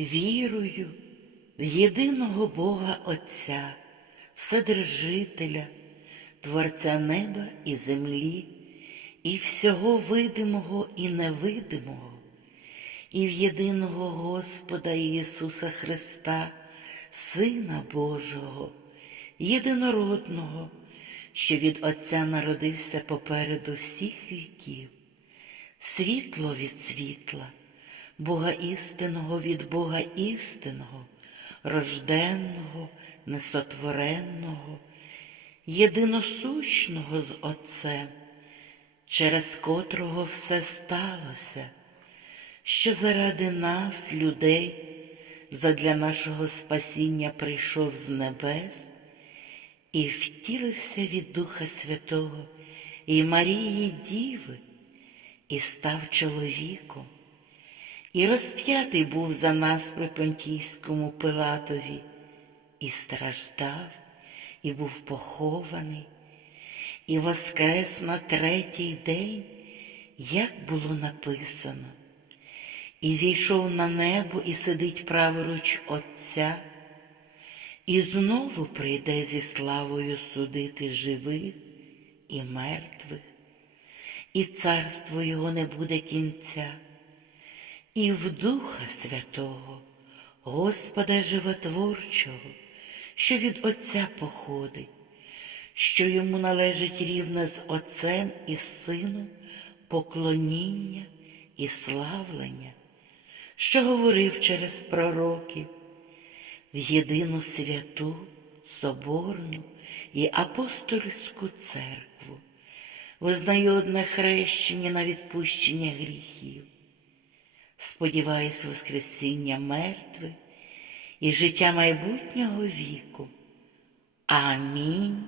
Вірую в єдиного Бога Отця, Вседержителя, Творця неба і землі, і всього видимого і невидимого, і в єдиного Господа Ісуса Христа, Сина Божого, єдинородного, що від Отця народився попереду всіх віків, світло від світла, Бога істинного від Бога істинного, рожденного, несотвореного, єдиносущного з Отцем, через котрого все сталося, що заради нас, людей, задля нашого спасіння прийшов з небес і втілився від Духа Святого і Марії Діви, і став чоловіком, і розп'ятий був за нас при Понтійському Пилатові, і страждав, і був похований, і воскрес на третій день, як було написано, і зійшов на небо і сидить праворуч Отця, і знову прийде зі славою судити живих і мертвих, і царство його не буде кінця, і в Духа Святого, Господа Животворчого, що від Отця походить, що йому належить рівне з Отцем і Сином поклоніння і славлення, що говорив через пророків в єдину святу, соборну і апостольську церкву, визнаю одне хрещення на відпущення гріхів, сподіваюсь Воскресіння мертвих і життя майбутнього віку. Амінь